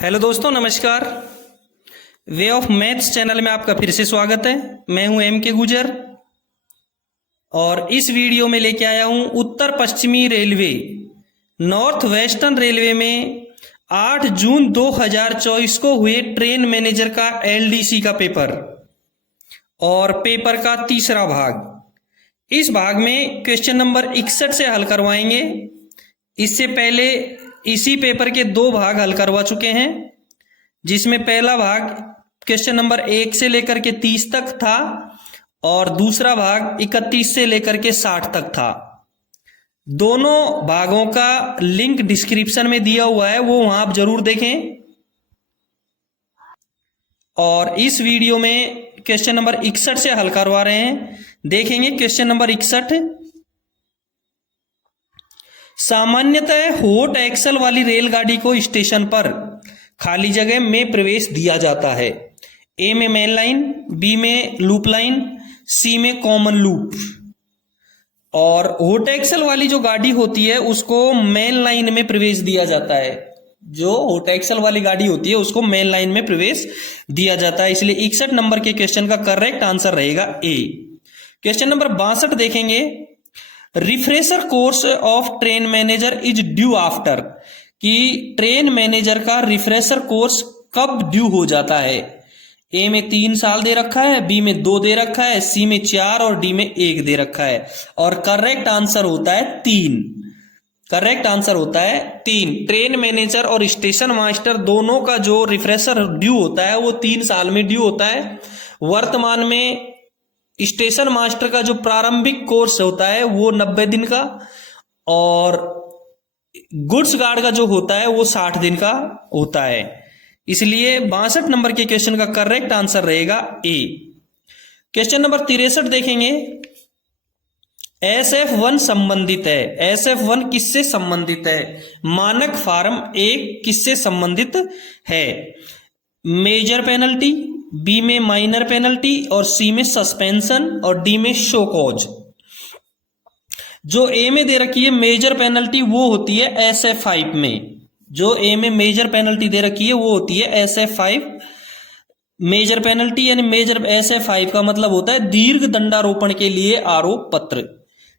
Hello दोस्तों, नमस्कार। Way of maths channel में आपका फिर से स्वागत है। मैं हूं एम के गुजर और इस वीडियो में लेके आया हूं उत्तर पश्चिमी रेलवे नॉर्थ वेस्टर्न रेलवे में 8 जून 2024 को हुए ट्रेन मैनेजर का एलडीसी का पेपर और पेपर का तीसरा भाग। इस भाग में क्वेश्चन नंबर 61 से हल करवाएंगे। इससे पहले इसी पेपर के दो भाग हल करवा चुके हैं, जिसमें पहला भाग क्वेश्चन नंबर 1 से लेकर के 30 तक था और दूसरा भाग 31 से लेकर के 60 तक था। दोनों भागों का लिंक डिस्क्रिप्शन में दिया हुआ है, वो वहां आप जरूर देखें। और इस वीडियो में क्वेश्चन नंबर 61 से हल करवा रहे हैं। देखेंगे क्वेश्चन नंबर 61। सामान्यतः हॉट एक्सल वाली रेलगाड़ी को स्टेशन पर खाली जगह में प्रवेश दिया जाता है। ए में मेन लाइन, बी में लूप लाइन, सी में कॉमन लूप। और हॉट एक्सल वाली जो गाड़ी होती है उसको मेन लाइन में प्रवेश दिया जाता है। जो हॉट एक्सल वाली गाड़ी होती है उसको मेन लाइन में प्रवेश दिया जाता है। इसलिए 61 नंबर के क्वेश्चन का करेक्ट आंसर रहेगा ए। क्वेश्चन नंबर 62 देखेंगे। Refresher course of train manager is due after, कि ट्रेन मैनेजर का रिफ्रेशर कोर्स कब ड्यू हो जाता है। ए में 3 साल दे रखा है, बी में 2 दे रखा है, सी में 4 और डी में 1 दे रखा है। और करेक्ट आंसर होता है 3। करेक्ट आंसर होता है 3। ट्रेन मैनेजर और स्टेशन मास्टर दोनों का जो रिफ्रेशर ड्यू होता है वो 3 साल में ड्यू होता है। वर्तमान में स्टेशन मास्टर का जो प्रारंभिक कोर्स होता है वो 90 दिन का और गुड्स गार्ड का जो होता है वो 60 दिन का होता है। इसलिए 62 नंबर के क्वेश्चन का करेक्ट आंसर रहेगा ए। क्वेश्चन नंबर 63 देखेंगे। SF1 संबंधित है। SF1 किससे संबंधित है? मानक फार्म 1 किससे संबंधित है? मेजर पेनल्टी, बी में माइनर पेनल्टी और सी में सस्पेंशन और डी में शो कॉज। जो ए में दे रखी है मेजर पेनल्टी वो होती है SF5 में। जो ए में मेजर पेनल्टी दे रखी है वो होती है SF5 मेजर पेनल्टी, यानी मेजर SF5 का मतलब होता है दीर्घ दंडारोपण के लिए आरोप पत्र।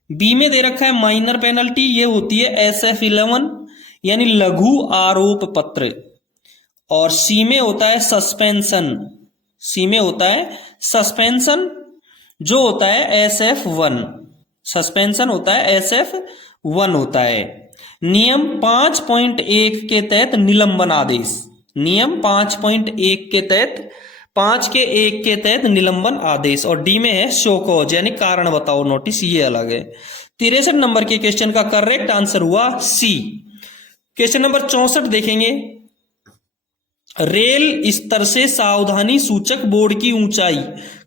बी में दे रखा है माइनर पेनल्टी, ये होती है SF11 यानी लघु आरोप पत्र। और सी में होता है सस्पेंशन। सी में होता है सस्पेंशन जो होता है SF1। सस्पेंशन होता है SF1 होता है। नियम 5.1 के तहत निलंबन आदेश। नियम 5.1 के तहत 5 के 1 के तहत निलंबन आदेश। और डी में है शो कॉज यानी कारण बताओ नोटिस, ये अलग है। 63 नंबर के क्वेश्चन का करेक्ट आंसर हुआ सी। क्वेश्चन नंबर 64 देखेंगे। रेल स्तर से सावधानी सूचक बोर्ड की ऊंचाई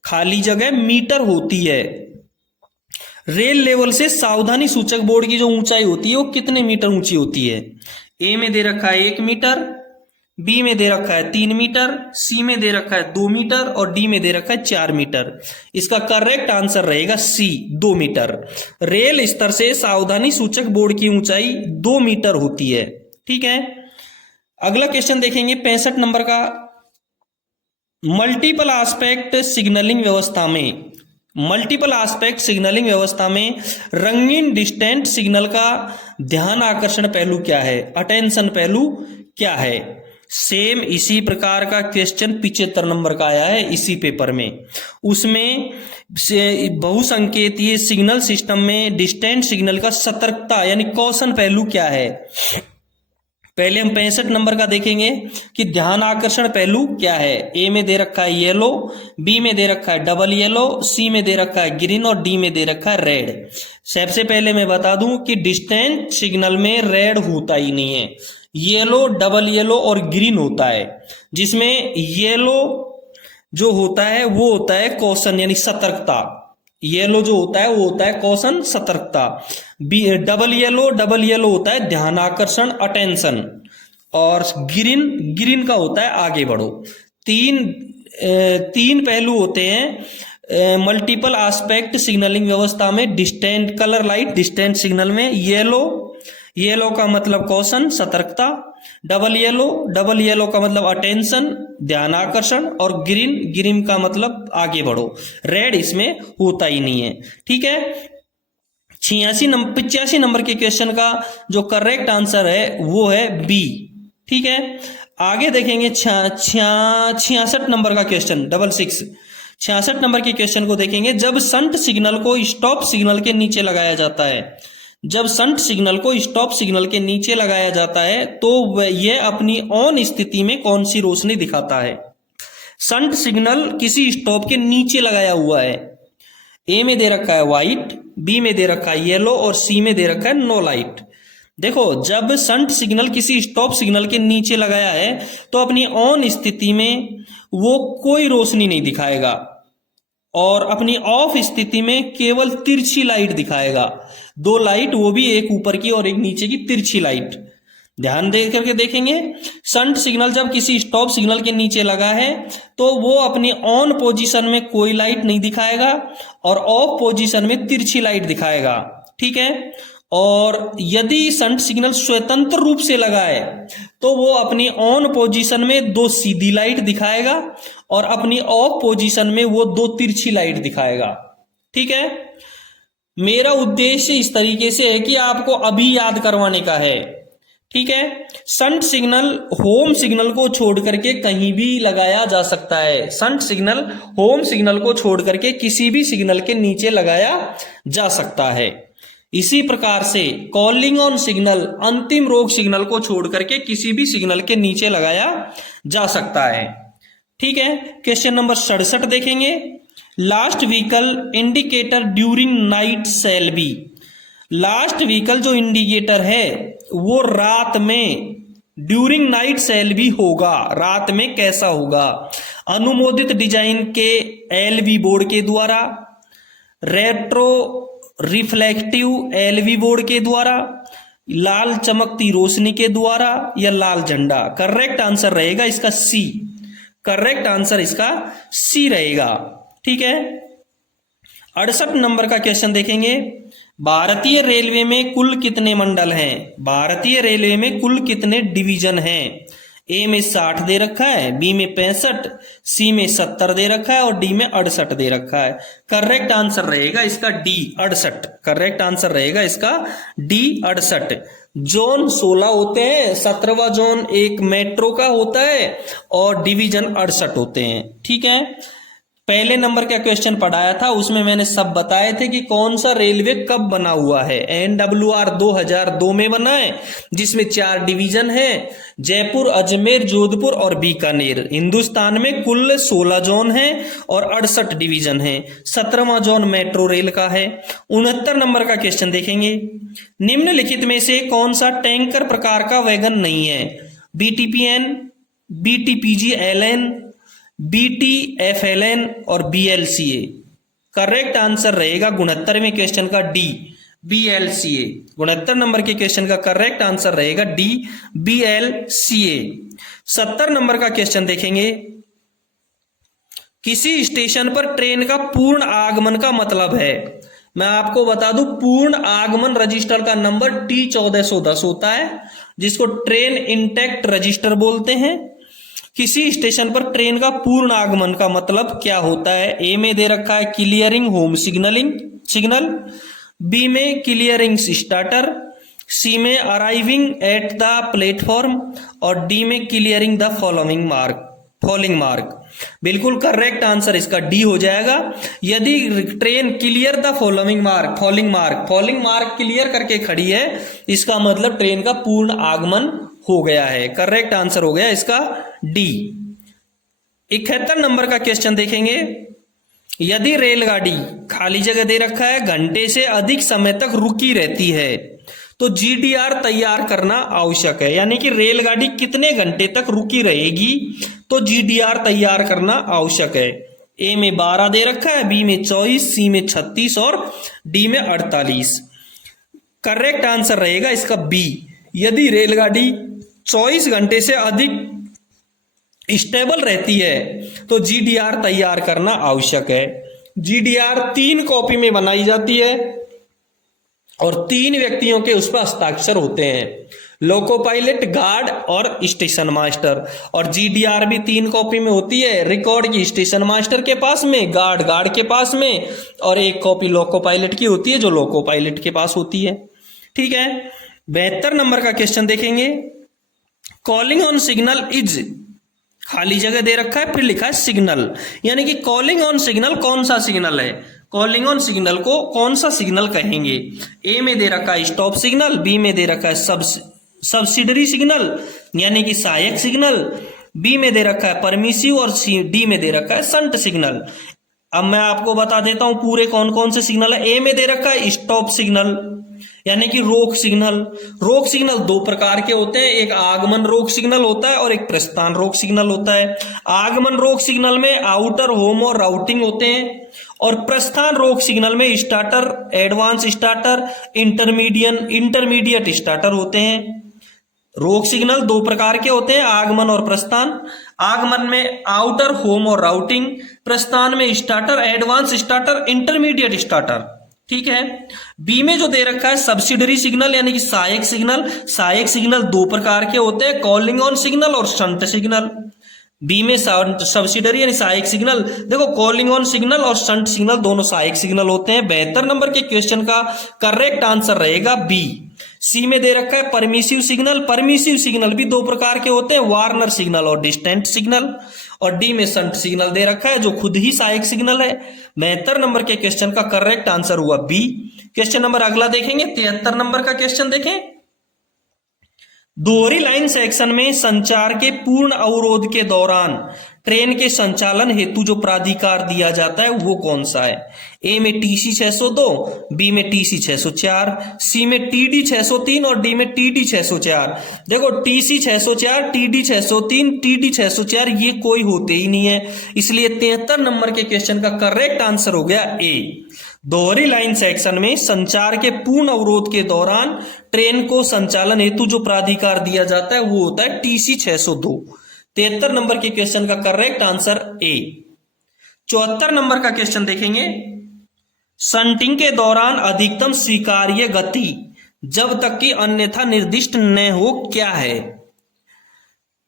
खाली जगह मीटर होती है। रेल लेवल से सावधानी सूचक बोर्ड की जो ऊंचाई होती है वो कितने मीटर ऊंची होती है? ए में दे रखा है 1 मीटर, बी में दे रखा है 3 मीटर, सी में दे रखा है 2 मीटर और डी में दे रखा है 4 मीटर। इसका करेक्ट आंसर रहेगा सी, 2 मीटर। रेल स्तर से सावधानी सूचक बोर्ड की ऊंचाई 2 मीटर होती है। ठीक है, अगला क्वेश्चन देखेंगे 65 नंबर का। मल्टीपल एस्पेक्ट सिग्नलिंग व्यवस्था में, मल्टीपल एस्पेक्ट सिग्नलिंग व्यवस्था में रंगीन डिस्टेंट सिग्नल का ध्यान आकर्षण पहलू क्या है? अटेंशन पहलू क्या है? सेम इसी प्रकार का क्वेश्चन 75 नंबर का आया है इसी पेपर में। उसमें बहुसंकेतीय सिग्नल सिस्टम में डिस्टेंट सिग्नल का सतर्कता यानी कॉशन पहलू क्या है? पहले हम 65 नंबर का देखेंगे कि ध्यान आकर्षण पहलू क्या है। ए में दे रखा है येलो, बी में दे रखा है डबल येलो, सी में दे रखा है ग्रीन और डी में दे रखा है रेड। सबसे पहले मैं बता दूं कि डिस्टेंट सिग्नल में रेड होता ही नहीं है, येलो, डबल येलो और ग्रीन होता है। जिसमें येलो जो होता है वो होता है कॉशन यानी सतर्कता। येलो जो होता है वो होता है कॉशन, सतर्कता। डबल येलो होता है ध्यान आकर्षण, अटेंशन। और ग्रीन का होता है आगे बढ़ो। तीन पहलू होते हैं मल्टीपल एस्पेक्ट सिग्नलिंग व्यवस्था में। Distant colour light distant signal में येलो का मतलब कॉशन, सतर्कता। डबल येलो का मतलब अटेंशन, ध्यान आकर्षण, और ग्रीन, ग्रीन का मतलब आगे बढ़ो। रेड इसमें होता ही नहीं है। ठीक है, 85 नंबर के क्वेश्चन का जो करेक्ट आंसर है वो है बी। ठीक है, आगे देखेंगे 66 नंबर का क्वेश्चन, 66 नंबर के क्वेश्चन को देखेंगे। जब संट सिग्नल को स्टॉप सिग्नल के नीचे लगाया जाता है, जब संट सिग्नल को स्टॉप सिग्नल के नीचे लगाया जाता है तो यह अपनी ऑन स्थिति में कौन सी रोशनी दिखाता है? संट सिग्नल किसी स्टॉप के नीचे लगाया हुआ है। ए में दे रखा है व्हाइट, बी में दे रखा है येलो और सी में दे रखा है नो लाइट। देखो, जब संट सिग्नल किसी स्टॉप सिग्नल के नीचे लगाया है तो अपनी ऑन स्थिति में वो कोई रोशनी नहीं दिखाएगा और अपनी ऑफ स्थिति में केवल तिरछी लाइट दिखाएगा। दो लाइट, वो भी एक ऊपर की और एक नीचे की तिरछी लाइट। ध्यान दे करके देखेंगे, संट सिग्नल जब किसी स्टॉप सिग्नल के नीचे लगा है तो वो अपनी ऑन पोजीशन में कोई लाइट नहीं दिखाएगा और ऑफ पोजीशन में तिरछी लाइट दिखाएगा। ठीक है, और यदि संट सिग्नल स्वतंत्र रूप से लगा है तो वो अपनी ऑन पोजीशन में दो सीधी लाइट दिखाएगा और अपनी ऑफ पोजीशन में वो दो तिरछी लाइट दिखाएगा। ठीक है, मेरा उद्देश्य इस तरीके से है कि आपको अभी याद करवाने का है। ठीक है, संट सिग्नल होम सिग्नल को छोड़ करके कहीं भी लगाया जा सकता है। संट सिग्नल होम सिग्नल को छोड़ करके किसी भी सिग्नल के नीचे लगाया जा सकता है। इसी प्रकार से कॉलिंग ऑन सिग्नल अंतिम रोग सिग्नल को छोड़ करके किसी भी सिग्नल के नीचे लगाया जा सकता है। ठीक है, क्वेश्चन नंबर 67 देखेंगे। Last vehicle indicator during night shall be. Last vehicle जो इंडिकेटर है वो रात में ड्यूरिंग नाइट शैल बी होगा। रात में कैसा होगा? अनुमोदित डिजाइन के एलवी बोर्ड के द्वारा, रेट्रो रिफ्लेक्टिव एलवी बोर्ड के द्वारा, लाल चमकती रोशनी के द्वारा या लाल झंडा। करेक्ट आंसर रहेगा इसका सी। करेक्ट आंसर इसका सी रहेगा। ठीक है, 68 नंबर का क्वेश्चन देखेंगे। भारतीय रेलवे में कुल कितने मंडल हैं? भारतीय रेलवे में कुल कितने डिवीजन हैं? ए में 60 दे रखा है, बी में 65, सी में 70 दे रखा है और डी में 68 दे रखा है। करेक्ट आंसर रहेगा इसका डी 68। करेक्ट आंसर रहेगा इसका डी 68। जोन 16 होते हैं, 17वां जोन एक मेट्रो का होता है और डिवीजन 68 होते हैं। ठीक है, पहले नंबर का क्वेश्चन पढ़ाया था उसमें मैंने सब बताए थे कि कौन सा रेलवे कब बना हुआ है। NWR 2002 में बना है जिसमें 4 डिवीजन है, जयपुर, अजमेर, जोधपुर और बीकानेर। हिंदुस्तान में कुल 16 जोन है और 68 डिवीजन है। 17वां जोन मेट्रो रेल का है। 69 नंबर का क्वेश्चन देखेंगे। निम्नलिखित में से कौन सा टैंकर प्रकार का वैगन नहीं है? BTPN, BTPGLN, BTFLN और BLCA। करेक्ट आंसर रहेगा 69वें क्वेश्चन का डी BLCA। 69 नंबर के क्वेश्चन का करेक्ट आंसर रहेगा डी BLCA। 70 नंबर का क्वेश्चन देखेंगे। किसी स्टेशन पर ट्रेन का पूर्ण आगमन का मतलब है? मैं आपको बता दूं, पूर्ण आगमन रजिस्टर का नंबर T1410 होता है जिसको ट्रेन इंटैक्ट रजिस्टर बोलते हैं। किसी स्टेशन पर ट्रेन का पूर्ण आगमन का मतलब क्या होता है? ए में दे रखा है क्लियरिंग होम सिग्नल, बी में क्लियरिंग स्टार्टर, सी में अराइविंग एट द प्लेटफॉर्म और डी में क्लियरिंग द फॉलोइंग मार्क। बिल्कुल करेक्ट आंसर इसका डी हो जाएगा। यदि train clear the following mark clear करके खड़ी है इसका मतलब ट्रेन का पूर्ण आगमन हो गया है। करेक्ट आंसर हो गया इसका डी। 71 नंबर का क्वेश्चन देखेंगे। यदि रेलगाड़ी, खाली जगह दे रखा है, घंटे से अधिक समय तक रुकी रहती है तो GDR तैयार करना आवश्यक है। यानी कि रेलगाड़ी कितने घंटे तक रुकी रहेगी तो GDR तैयार करना आवश्यक है। ए में 12 दे रखा है, बी में 24, सी में 36 और डी में 48। करेक्ट आंसर रहेगा इसका बी। यदि रेलगाड़ी 24 घंटे से अधिक स्टेबल रहती है तो GDR तैयार करना आवश्यक है। GDR 3 कॉपी में बनाई जाती है। और 3 व्यक्तियों के उस पर हस्ताक्षर होते हैं, लोको पायलट, गार्ड और स्टेशन मास्टर। और जीडीआर भी 3 कॉपी में होती है, रिकॉर्ड की स्टेशन मास्टर के पास में, गार्ड के पास में, और 1 कॉपी लोको पायलट की होती है जो लोको पायलट के पास होती है। ठीक है, 72 नंबर का क्वेश्चन देखेंगे। कॉलिंग ऑन सिग्नल इज, खाली जगह दे रखा है, फिर लिखा है सिग्नल, यानी कि कॉलिंग ऑन सिग्नल कौन सा सिग्नल है, कॉलिंग ऑन सिग्नल को कौन सा सिग्नल कहेंगे। ए में दे रखा है स्टॉप सिग्नल, बी में दे रखा है सब्सिडरी सिग्नल यानी कि सहायक सिग्नल, बी में दे रखा है परमिसिव, और डी में दे रखा है संट सिग्नल। अब मैं आपको बता देता हूं पूरे कौन कौन से सिग्नल है। ए में दे रखा है स्टॉप सिग्नल यानी कि रोक सिग्नल। रोक सिग्नल 2 प्रकार के होते हैं, एक आगमन रोक सिग्नल होता है और एक प्रस्थान रोक सिग्नल होता है। आगमन रोक सिग्नल में आउटर, होम और राउटिंग होते हैं, और प्रस्थान रोक सिग्नल में starter, advance starter, intermediate starter होते हैं। रोक सिग्नल 2 प्रकार के होते हैं, आगमन और प्रस्थान। आगमन में आउटर, होम और राउटिंग, प्रस्थान में starter, advance starter, intermediate starter. ठीक है, बी में जो दे रखा है सब्सिडरी सिग्नल यानी कि सहायक सिग्नल। सहायक सिग्नल 2 प्रकार के होते हैं, कॉलिंग ऑन सिग्नल और शंट सिग्नल। बी में सब्सिडरी यानी सहायक सिग्नल, देखो कॉलिंग ऑन सिग्नल और शंट सिग्नल दोनों सहायक सिग्नल होते हैं। 72 नंबर के क्वेश्चन का करेक्ट आंसर रहेगा बी। सी में दे रखा है परमिसिव सिग्नल। परमिसिव सिग्नल भी 2 प्रकार के होते हैं, वार्नर सिग्नल और डिस्टेंट सिग्नल। और डी में शंट सिग्नल दे रखा है जो खुद ही सहायक सिग्नल है। 72 नंबर के क्वेश्चन का करेक्ट आंसर हुआ बी। क्वेश्चन नंबर अगला देखेंगे, 73 नंबर का क्वेश्चन देखें। दोहरी लाइन सेक्शन में संचार के पूर्ण अवरोध के दौरान ट्रेन के संचालन हेतु जो प्राधिकार दिया जाता है वो कौन सा है। ए में टीसी 602, बी में टीसी 604, सी में टीडी 603 और डी में टीडी 604। देखो टीसी 604, टीडी 603, टीडी 604 ये कोई होते ही नहीं है, इसलिए 73 नंबर के क्वेश्चन का करेक्ट आंसर हो गया ए। दोहरी लाइन सेक्शन में संचार के पूर्ण अवरोध के दौरान ट्रेन को संचालन हेतु जो प्राधिकार दिया जाता है वो होता है टीसी 602। 73 नंबर के क्वेश्चन का करेक्ट आंसर ए। 74 नंबर का क्वेश्चन देखेंगे। शंटिंग के दौरान अधिकतम स्वीकार्य गति जब तक कि अन्यथा निर्दिष्ट न हो क्या है।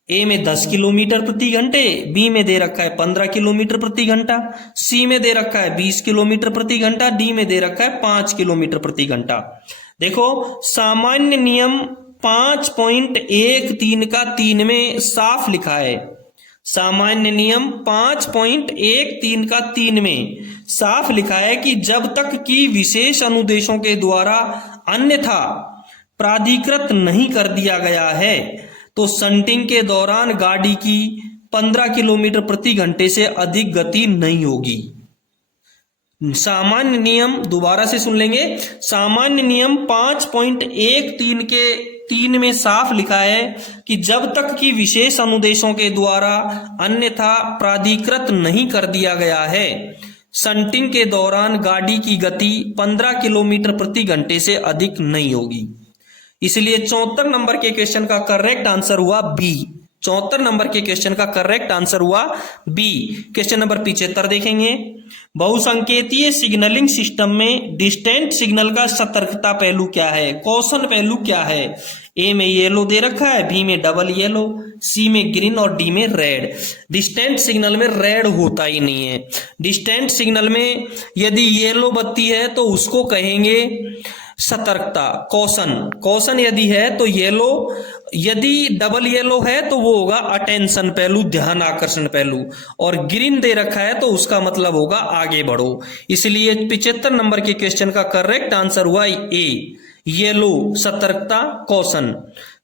ए में 10 किलोमीटर प्रति घंटे, बी में दे रखा है 15 किलोमीटर प्रति घंटा, सी में दे रखा है 20 किलोमीटर प्रति घंटा, डी में दे रखा है 5 किलोमीटर प्रति घंटा। देखो सामान्य नियम 5.13 का 3 में साफ लिखा है, सामान्य नियम 5.13 का 3 में साफ लिखा है कि जब तक कि विशेष अनुदेशों के द्वारा अन्यथा प्राधिकृत नहीं कर दिया गया है तो शंटिंग के दौरान गाड़ी की 15 किलोमीटर प्रति घंटे से अधिक गति नहीं होगी। सामान्य नियम दोबारा से सुन लेंगे, सामान्य नियम 5.13 के 3 में साफ लिखा है कि जब तक कि विशेष अनुदेशों के द्वारा अन्यथा प्राधिकृत नहीं कर दिया गया है शंटिंग के दौरान गाड़ी की गति 15 किलोमीटर प्रति घंटे से अधिक नहीं होगी। इसलिए 74 नंबर के क्वेश्चन का करेक्ट आंसर हुआ बी। 74 नंबर के क्वेश्चन का करेक्ट आंसर हुआ बी। क्वेश्चन नंबर 75 देखेंगे। बहुसंकेतीय सिग्नलिंग सिस्टम में डिस्टेंट सिग्नल का सतर्कता पहलू क्या है, कौशन पहलू क्या है। ए में येलो दे रखा है, बी में डबल येलो, सी में ग्रीन और डी में रेड। डिस्टेंट सिग्नल में रेड होता ही नहीं है। डिस्टेंट सिग्नल में यदि येलो बत्ती है तो उसको कहेंगे सतर्कता, कौशन। कौशन यदि है तो येलो, यदि डबल येलो है तो वो होगा अटेंशन पहलू, ध्यान आकर्षण पहलू, और ग्रीन दे रखा है तो उसका मतलब होगा आगे बढ़ो। इसलिए 75 नंबर के क्वेश्चन का करेक्ट आंसर हुआ ए, येलो, सतर्कता, कौशन।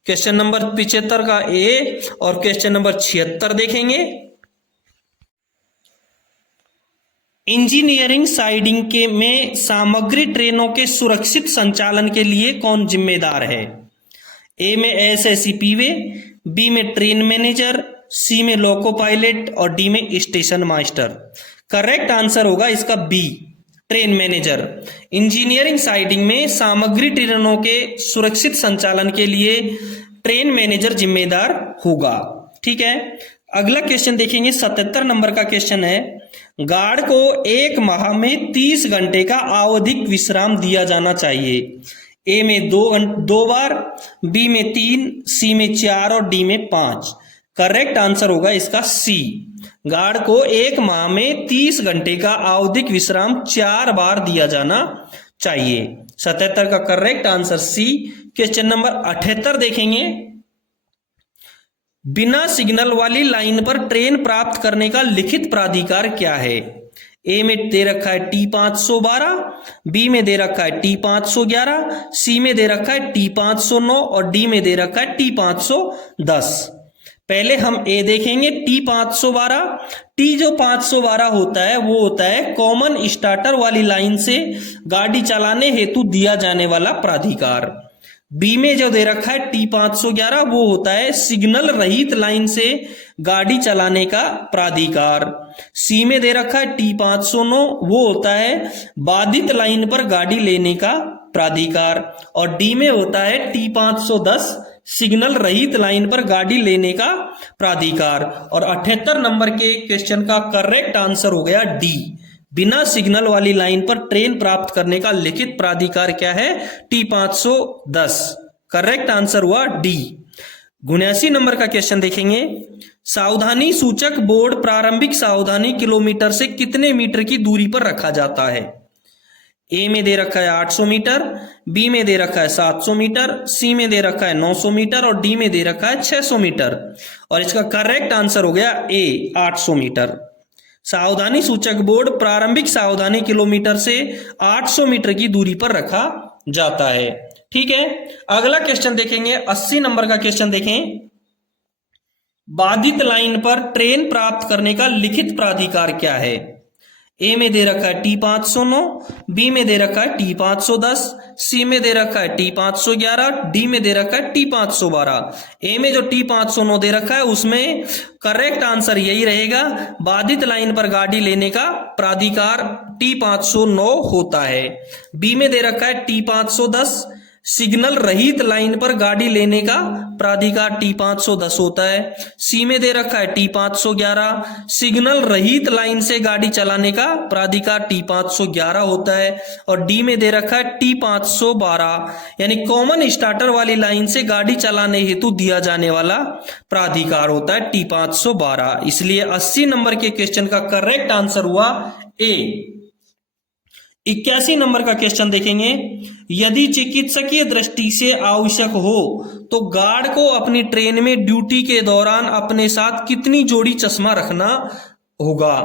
क्वेश्चन नंबर 75 का ए। और क्वेश्चन नंबर 76 देखेंगे। इंजीनियरिंग साइडिंग के में सामग्री ट्रेनों के सुरक्षित संचालन के लिए कौन जिम्मेदार है। ए में एएसएससी वे, बी में ट्रेन मैनेजर, सी में लोको पायलट और डी में स्टेशन मास्टर। करेक्ट आंसर होगा इसका B, train manager. Engineering siding में सामग्री ट्रेनों के सुरक्षित संचालन के लिए ट्रेन मैनेजर जिम्मेदार होगा। ठीक है, अगला क्वेश्चन देखेंगे। 77 नंबर का क्वेश्चन है। गार्ड को एक माह में 30 घंटे का आवधिक विश्राम दिया जाना चाहिए। ए में 2 बार, बी में 3, सी में 4 और डी में 5। करेक्ट आंसर होगा इसका सी। गार्ड को एक माह में 30 घंटे का आवधिक विश्राम 4 बार दिया जाना चाहिए। 77 का correct answer C. Question number 78 देखेंगे। बिना सिग्नल वाली लाइन पर ट्रेन प्राप्त करने का लिखित प्राधिकार क्या है? ए में दे रखा है T512, बी में दे रखा है T511, सी में दे रखा है T509 और डी में दे रखा है T510। पहले हम ए देखेंगे। T512, टी जो 512 होता है वो होता है कॉमन स्टार्टर वाली लाइन से गाड़ी चलाने हेतु दिया जाने वाला प्राधिकार। बी में जो दे रखा है T511 वो होता है सिग्नल रहित लाइन से गाड़ी चलाने का प्राधिकार। सी में दे रखा है T509 वो होता है बाधित लाइन पर गाड़ी लेने का प्राधिकार। और डी में होता है T510 सिग्नल रहित लाइन पर गाड़ी लेने का प्राधिकार। और 78 नंबर के क्वेश्चन का करेक्ट आंसर हो गया डी। बिना सिग्नल वाली लाइन पर ट्रेन प्राप्त करने का लिखित प्राधिकार क्या है? T510। करेक्ट आंसर हुआ डी। 79 नंबर का क्वेश्चन देखेंगे। सावधानी सूचक बोर्ड प्रारंभिक सावधानी किलोमीटर से कितने मीटर की दूरी पर रखा जाता है? ए में दे रखा है 800 मीटर, बी में दे रखा है 700 मीटर, सी में दे रखा है 900 मीटर और डी में दे रखा है 600 मीटर। और इसका करेक्ट आंसर हो गया ए 800 मीटर। सावधानी सूचक बोर्ड प्रारंभिक सावधानी किलोमीटर से 800 मीटर की दूरी पर रखा जाता है। ठीक है, अगला क्वेश्चन देखेंगे। 80 नंबर का क्वेश्चन देखें। बाधित लाइन पर ट्रेन प्राप्त करने का लिखित प्राधिकार क्या है? ए में दे रखा है T509, बी में दे रखा है T510, सी में दे रखा है T511, डी में दे रखा है T512। ए में जो T509 दे रखा है उसमें करेक्ट आंसर यही रहेगा, बाधित लाइन पर गाड़ी लेने का प्राधिकार T509 होता है। बी में दे रखा है T510 सिग्नल रहित लाइन पर गाड़ी लेने का प्राधिकार T510 होता है। सी में दे रखा है T511 सिग्नल रहित लाइन से गाड़ी चलाने का प्राधिकार T511 होता है। और डी में दे रखा है T512 यानी कॉमन स्टार्टर वाली लाइन से गाड़ी चलाने हेतु दिया जाने वाला प्राधिकार होता है T512। इसलिए 80 नंबर के क्वेश्चन का करेक्ट आंसर हुआ ए। 81 नंबर का क्वेश्चन देखेंगे। यदि चिकित्सकीय दृष्टि से आवश्यक हो तो गार्ड को अपनी ट्रेन में ड्यूटी के दौरान अपने साथ कितनी जोड़ी चश्मा रखना होगा?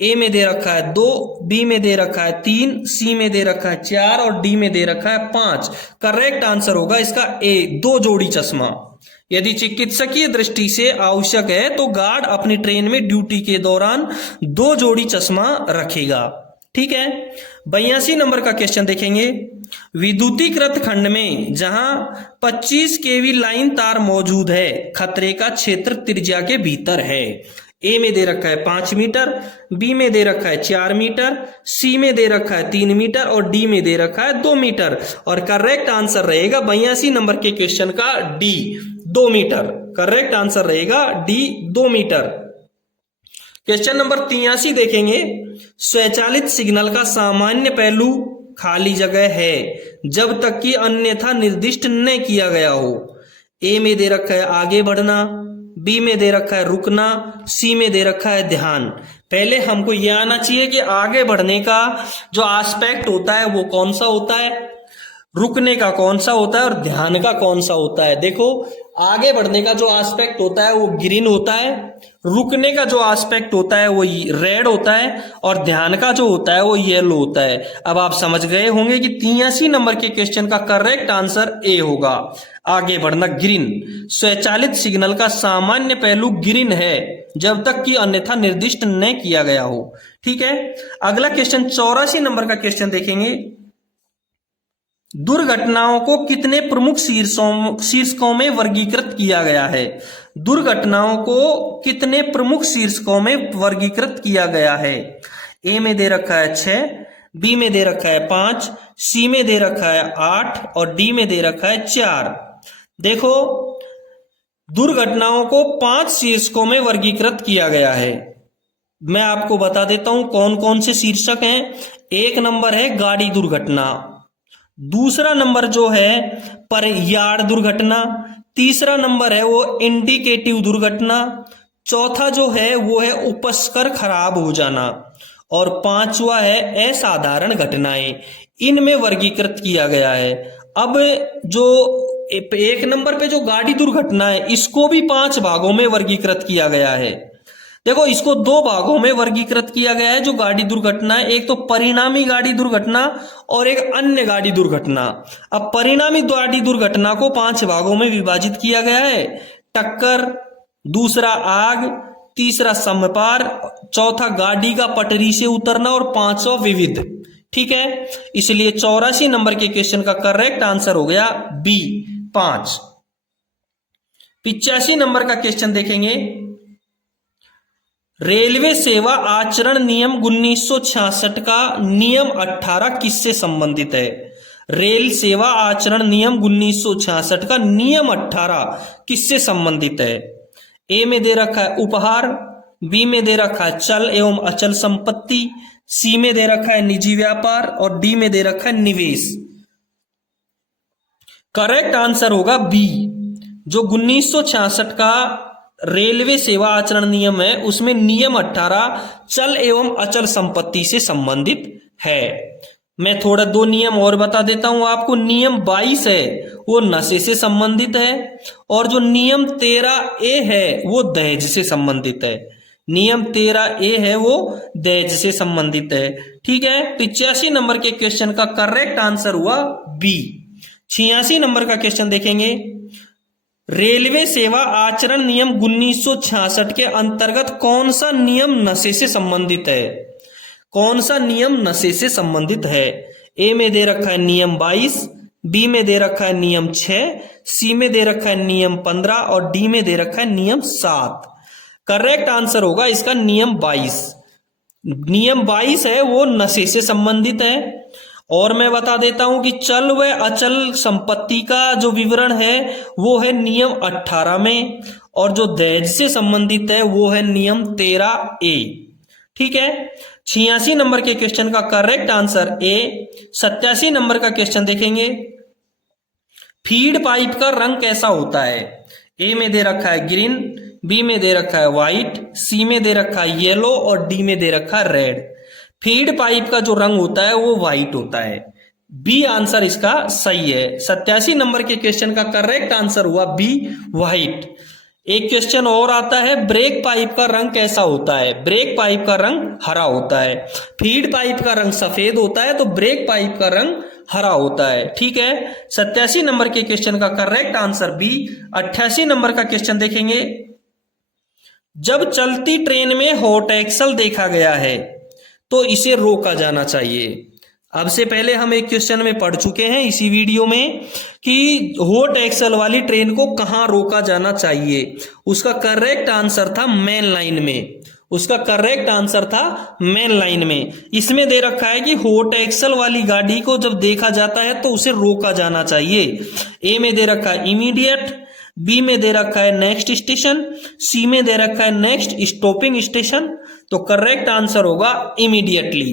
ए में दे रखा है 2, बी में दे रखा है 3, सी में दे रखा है 4 और डी में दे रखा है 5। करेक्ट आंसर होगा इसका ए 2 जोड़ी चश्मा। यदि चिकित्सकीय दृष्टि से आवश्यक है तो गार्ड अपनी ट्रेन में ड्यूटी के दौरान 2 जोड़ी चश्मा रखेगा। ठीक है, 82 नंबर का क्वेश्चन देखेंगे। विद्युतीकृत खंड में जहां 25 केवी लाइन तार मौजूद है खतरे का क्षेत्र त्रिज्या के भीतर है। ए में दे रखा है 5 मीटर, बी में दे रखा है 4 मीटर, सी में दे रखा है 3 मीटर और डी में दे रखा है 2 मीटर। और करेक्ट आंसर रहेगा 82 नंबर के क्वेश्चन का डी 2 मीटर। करेक्ट आंसर रहेगा डी 2 मीटर। क्वेश्चन नंबर 83 देखेंगे। स्वचालित सिग्नल का सामान्य पहलू खाली जगह है जब तक कि अन्यथा निर्दिष्ट न किया गया हो। ए में दे रखा है आगे बढ़ना, बी में दे रखा है रुकना, सी में दे रखा है ध्यान। पहले हमको यह आना चाहिए कि आगे बढ़ने का जो एस्पेक्ट होता है वो कौन सा होता है, रुकने का कौन सा होता है और ध्यान का कौन सा होता है। देखो, आगे बढ़ने का जो एस्पेक्ट होता है वो ग्रीन होता है, रुकने का जो एस्पेक्ट होता है वो रेड होता है और ध्यान का जो होता है वो येलो होता है। अब आप समझ गए होंगे कि 83 नंबर के क्वेश्चन का करेक्ट आंसर ए होगा, आगे बढ़ना ग्रीन। स्वचालित सिग्नल का सामान्य पहलू ग्रीन है जब तक कि अन्यथा निर्दिष्ट न किया गया हो। ठीक है, अगला क्वेश्चन 84 नंबर का क्वेश्चन देखेंगे। दुर्घटनाओं को कितने प्रमुख शीर्षकों में वर्गीकृत किया गया है? दुर्घटनाओं को कितने प्रमुख शीर्षकों में वर्गीकृत किया गया है? ए में दे रखा है 6, बी में दे रखा है 5, सी में दे रखा है 8 और डी में दे रखा है 4। देखो, दुर्घटनाओं को 5 शीर्षकों में वर्गीकृत किया गया है। मैं आपको बता देता हूं कौन कौन से शीर्षक हैं। एक नंबर है गाड़ी दुर्घटना, दूसरा नंबर जो है पर यार्ड दुर्घटना, तीसरा नंबर है वो इंडिकेटिव दुर्घटना, चौथा जो है वो है उपस्कर खराब हो जाना, और पांचवा है असाधारण घटनाएं। इनमें वर्गीकृत किया गया है। अब जो एक नंबर पे जो गाड़ी दुर्घटना है, इसको भी 5 भागों में वर्गीकृत किया गया है। देखो, इसको 2 भागों में वर्गीकृत किया गया है जो गाड़ी दुर्घटना है, एक तो परिणामी गाड़ी दुर्घटना और एक अन्य गाड़ी दुर्घटना। अब परिणामी गाड़ी दुर्घटना को 5 भागों में विभाजित किया गया है। टक्कर, दूसरा आग, तीसरा समपार, चौथा गाड़ी का पटरी से उतरना और पांचवा विविध। ठीक है, इसलिए 84 नंबर के क्वेश्चन का करेक्ट आंसर हो गया बी 5। 85 नंबर का क्वेश्चन देखेंगे। रेलवे सेवा आचरण नियम 1966 का नियम 18 किससे संबंधित है? रेल सेवा आचरण नियम 1966 का नियम 18 किससे संबंधित है? ए में दे रखा है उपहार, बी में दे रखा है चल एवं अचल संपत्ति, सी में दे रखा है निजी व्यापार और डी में दे रखा है निवेश। करेक्ट आंसर होगा बी। जो 1966 का रेलवे सेवा आचरण नियम है उसमें नियम 18 चल एवं अचल संपत्ति से संबंधित है। मैं थोड़ा 2 नियम और बता देता हूं आपको। नियम 22 है वो नशे से संबंधित है, और जो नियम 13A है वो दहेज से संबंधित है। नियम 13A है वो दहेज से संबंधित है। ठीक है, 85 नंबर के क्वेश्चन का करेक्ट आंसर हुआ बी। 86 नंबर का क्वेश्चन देखेंगे। रेलवे सेवा आचरण नियम 1966 के अंतर्गत कौन सा नियम नशे से संबंधित है? कौन सा नियम नशे से संबंधित है? ए में दे रखा है नियम 22, बी में दे रखा है नियम 6, सी में दे रखा है नियम 15 और डी में दे रखा है नियम 7। करेक्ट आंसर होगा इसका नियम 22। नियम 22 है वो नशे से संबंधित है। और मैं बता देता हूं कि चल व अचल संपत्ति का जो विवरण है वो है नियम 18 में, और जो दहेज से संबंधित है वो है नियम 13A। ठीक है, 86 नंबर के क्वेश्चन का करेक्ट आंसर ए। 87 नंबर का क्वेश्चन देखेंगे। फीड पाइप का रंग कैसा होता है? ए में दे रखा है ग्रीन, बी में दे रखा है व्हाइट, सी में दे रखा है येलो और डी में दे रखा है रेड। फीड पाइप का जो रंग होता है वो व्हाइट होता है। बी आंसर इसका सही है। 87 नंबर के क्वेश्चन का करेक्ट आंसर हुआ बी व्हाइट। एक क्वेश्चन और आता है, ब्रेक पाइप का रंग कैसा होता है? ब्रेक पाइप का रंग हरा होता है। फीड पाइप का रंग सफेद होता है तो ब्रेक पाइप का रंग हरा होता है। ठीक है, 87 नंबर के क्वेश्चन का करेक्ट आंसर बी। 88 नंबर का क्वेश्चन देखेंगे। जब चलती ट्रेन में हॉट एक्सल देखा गया है तो इसे रोका जाना चाहिए। अब से पहले हम एक क्वेश्चन में पढ़ चुके हैं इसी वीडियो में कि हॉट एक्सल वाली ट्रेन को कहां रोका जाना चाहिए। उसका करेक्ट आंसर था मेन लाइन में। उसका करेक्ट आंसर था मेन लाइन में। इसमें दे रखा है कि हॉट एक्सल वाली गाड़ी को जब देखा जाता है तो उसे रोका जाना चाहिए। ए में दे रखा है इमीडिएट, बी में दे रखा है नेक्स्ट स्टेशन, सी में दे रखा है नेक्स्ट स्टॉपिंग स्टेशन। तो करेक्ट आंसर होगा इमीडिएटली।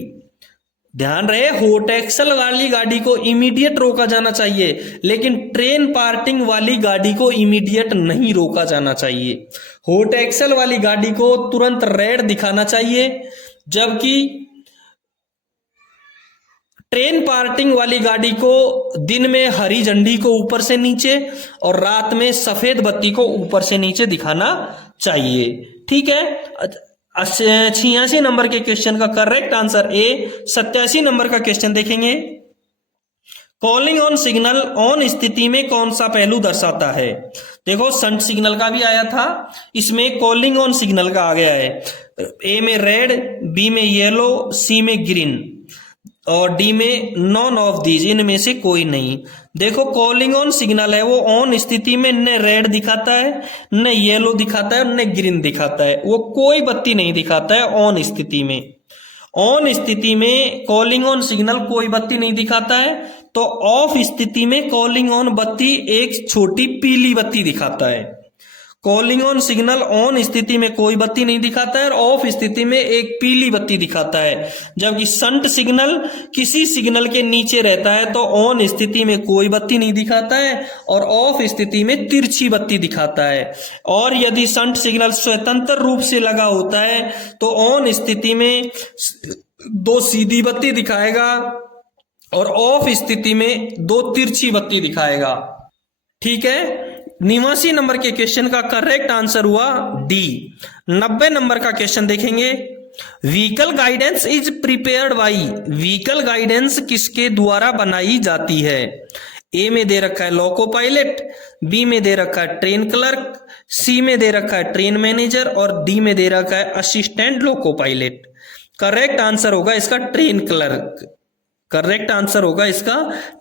ध्यान रहे, हॉट एक्सल वाली गाड़ी को इमीडिएट रोका जाना चाहिए, लेकिन ट्रेन पार्टिंग वाली गाड़ी को इमीडिएट नहीं रोका जाना चाहिए। हॉट एक्सल वाली गाड़ी को तुरंत रेड दिखाना चाहिए, जबकि ट्रेन पार्टिंग वाली गाड़ी को दिन में हरी झंडी को ऊपर से नीचे और रात में सफेद बत्ती को ऊपर से नीचे दिखाना चाहिए। ठीक है, 86 नंबर के क्वेश्चन का करेक्ट आंसर ए। 87 नंबर का क्वेश्चन देखेंगे। कॉलिंग ऑन सिग्नल ऑन स्थिति में कौन सा पहलू दर्शाता है? देखो, संट सिग्नल का भी आया था, इसमें कॉलिंग ऑन सिग्नल का आ गया है। ए में रेड, बी में येलो, सी में ग्रीन और डी में नॉन ऑफ दीज, इनमें से कोई नहीं। देखो, कॉलिंग ऑन सिग्नल है वो ऑन स्थिति में न रेड दिखाता है, न येलो दिखाता है, न ग्रीन दिखाता है। वो कोई बत्ती नहीं दिखाता है ऑन स्थिति में। ऑन स्थिति में कॉलिंग ऑन सिग्नल कोई बत्ती नहीं दिखाता है, तो ऑफ स्थिति में कॉलिंग ऑन बत्ती एक छोटी पीली बत्ती दिखाता है। कॉलिंग ऑन सिग्नल ऑन स्थिति में कोई बत्ती नहीं दिखाता है और ऑफ स्थिति में एक पीली बत्ती दिखाता है। जबकि संट सिग्नल किसी सिग्नल के नीचे रहता है तो ऑन स्थिति में कोई बत्ती नहीं दिखाता है और ऑफ स्थिति में तिरछी बत्ती दिखाता है। और यदि संट सिग्नल स्वतंत्र रूप से लगा होता है तो ऑन स्थिति में दो सीधी बत्ती दिखाएगा और ऑफ स्थिति में दो तिरछी बत्ती दिखाएगा। ठीक है, 89 नंबर के क्वेश्चन का करेक्ट आंसर हुआ डी। 90 नंबर का क्वेश्चन देखेंगे। Vehicle guidance is prepared by, vehicle guidance किसके द्वारा बनाई जाती है? ए में दे रखा है लोको पायलट, बी में दे रखा है ट्रेन क्लर्क, सी में दे रखा है ट्रेन मैनेजर और डी में दे रखा है assistant loco pilot. Correct answer होगा इसका ट्रेन क्लर्क। करेक्ट आंसर होगा इसका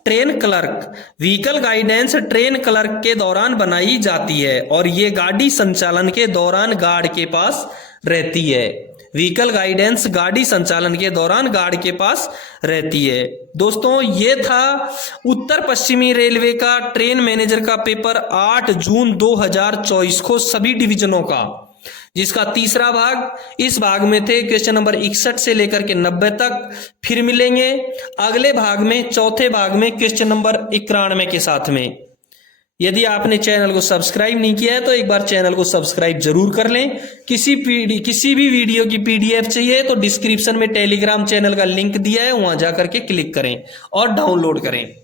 train clerk. Vehicle guidance train clerk के दौरान बनाई जाती है और ये गाड़ी संचालन के दौरान गार्ड के पास रहती है। व्हीकल गाइडेंस गाड़ी संचालन के दौरान गार्ड के पास रहती है। दोस्तों ये था उत्तर पश्चिमी रेलवे का ट्रेन मैनेजर का पेपर 8 जून 2024 को सभी डिवीजनों का, जिसका तीसरा भाग इस भाग में थे क्वेश्चन नंबर 61 से लेकर के 90 तक। फिर मिलेंगे अगले भाग में, चौथे भाग में क्वेश्चन नंबर 91 के साथ में। यदि आपने चैनल को सब्सक्राइब नहीं किया है तो एक बार चैनल को सब्सक्राइब जरूर कर लें। किसी भी वीडियो की पीडीएफ चाहिए तो डिस्क्रिप्शन में टेलीग्राम चैनल का लिंक दिया है, वहां जाकर के क्लिक करें और डाउनलोड करें।